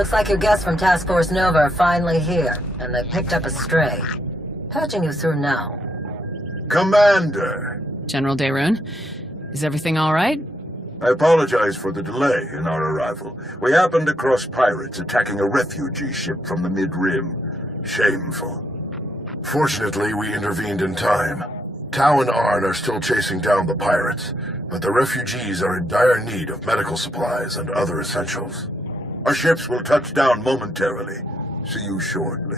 Looks like your guests from Task Force Nova are finally here, and they picked up a stray. Patching you through now. Commander! General Daerun, is everything all right? I apologize for the delay in our arrival. We happened across pirates attacking a refugee ship from the Mid-Rim. Shameful. Fortunately, we intervened in time. Tau and Arn are still chasing down the pirates, but the refugees are in dire need of medical supplies and other essentials. Our ships will touch down momentarily. See you shortly.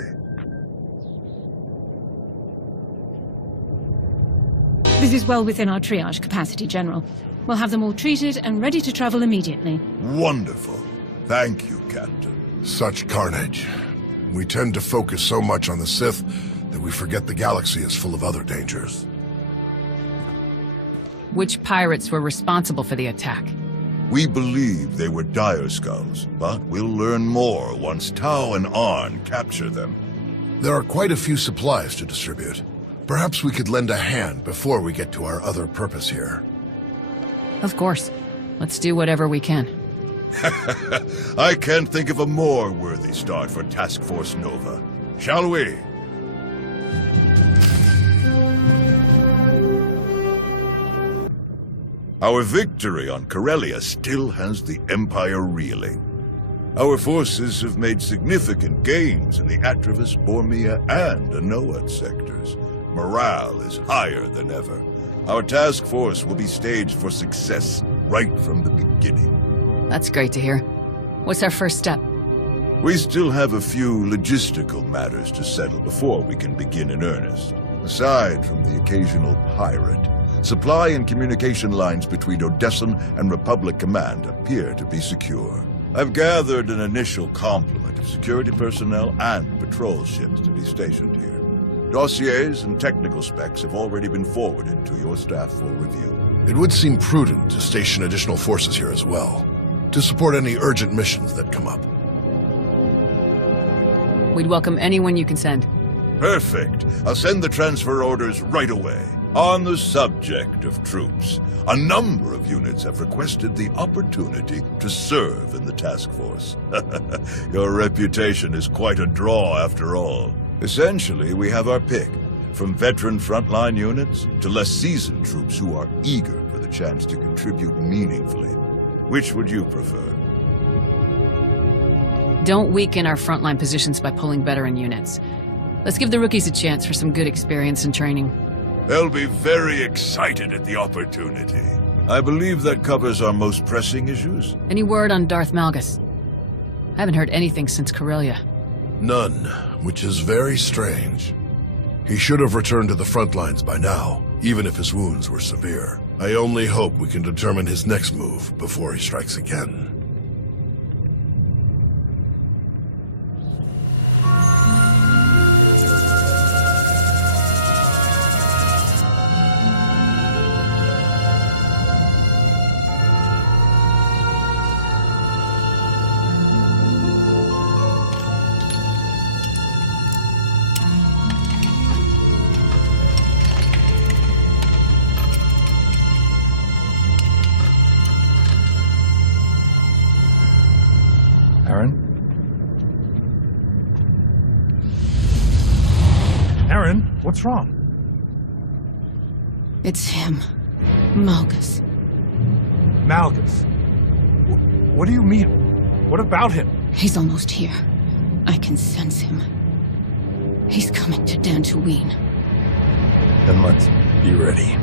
This is well within our triage capacity, General. We'll have them all treated and ready to travel immediately. Wonderful. Thank you, Captain. Such carnage. We tend to focus so much on the Sith that we forget the galaxy is full of other dangers. Which pirates were responsible for the attack? We believe they were Dire Skulls, but we'll learn more once Tau and Arn capture them. There are quite a few supplies to distribute. Perhaps we could lend a hand before we get to our other purpose here. Of course. Let's do whatever we can. I can't think of a more worthy start for Task Force Nova. Shall we? Our victory on Corellia still has the Empire reeling. Our forces have made significant gains in the Atravis, Bormia, and Anoat sectors. Morale is higher than ever. Our task force will be staged for success right from the beginning. That's great to hear. What's our first step? We still have a few logistical matters to settle before we can begin in earnest. Aside from the occasional pirate, supply and communication lines between Odessan and Republic Command appear to be secure. I've gathered an initial complement of security personnel and patrol ships to be stationed here. Dossiers and technical specs have already been forwarded to your staff for review. It would seem prudent to station additional forces here as well, to support any urgent missions that come up. We'd welcome anyone you can send. Perfect. I'll send the transfer orders right away. On the subject of troops, a number of units have requested the opportunity to serve in the task force. Your reputation is quite a draw after all. Essentially, we have our pick, from veteran frontline units to less seasoned troops who are eager for the chance to contribute meaningfully. Which would you prefer? Don't weaken our frontline positions by pulling veteran units. Let's give the rookies a chance for some good experience and training. They'll be very excited at the opportunity. I believe that covers our most pressing issues. Any word on Darth Malgus? I haven't heard anything since Corellia. None, which is very strange. He should have returned to the front lines by now, even if his wounds were severe. I only hope we can determine his next move before he strikes again. Aaron, what's wrong? It's him. Malgus. Malgus. What do you mean? What about him? He's almost here. I can sense him. He's coming to Dantooine. Then let's be ready.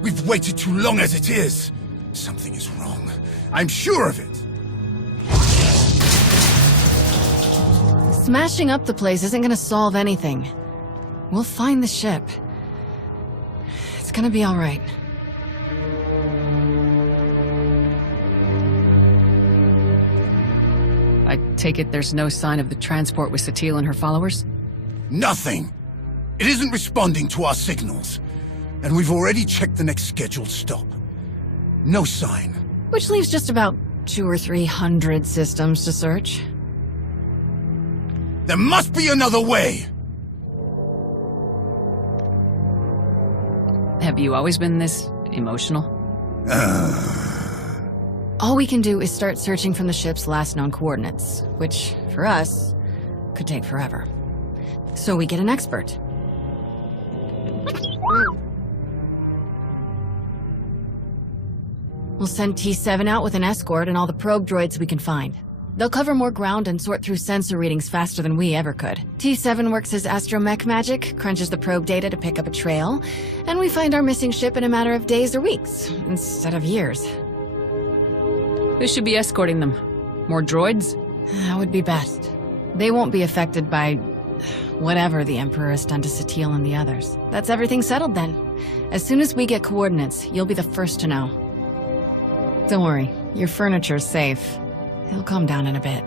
We've waited too long as it is. Something is wrong. I'm sure of it. Smashing up the place isn't gonna solve anything. We'll find the ship. It's gonna be all right. I take it there's no sign of the transport with Satele and her followers? Nothing. It isn't responding to our signals. And we've already checked the next scheduled stop. No sign. Which leaves just about 200 or 300 systems to search. There must be another way! Have you always been this emotional? All we can do is start searching from the ship's last known coordinates, which, for us, could take forever. So we get an expert. We'll send T7 out with an escort and all the probe droids we can find. They'll cover more ground and sort through sensor readings faster than we ever could. T7 works his astromech magic, crunches the probe data to pick up a trail, and we find our missing ship in a matter of days or weeks, instead of years. Who should be escorting them? More droids? That would be best. They won't be affected by whatever the Emperor has done to Satil and the others. That's everything settled then. As soon as we get coordinates, you'll be the first to know. Don't worry, your furniture's safe. He'll calm down in a bit.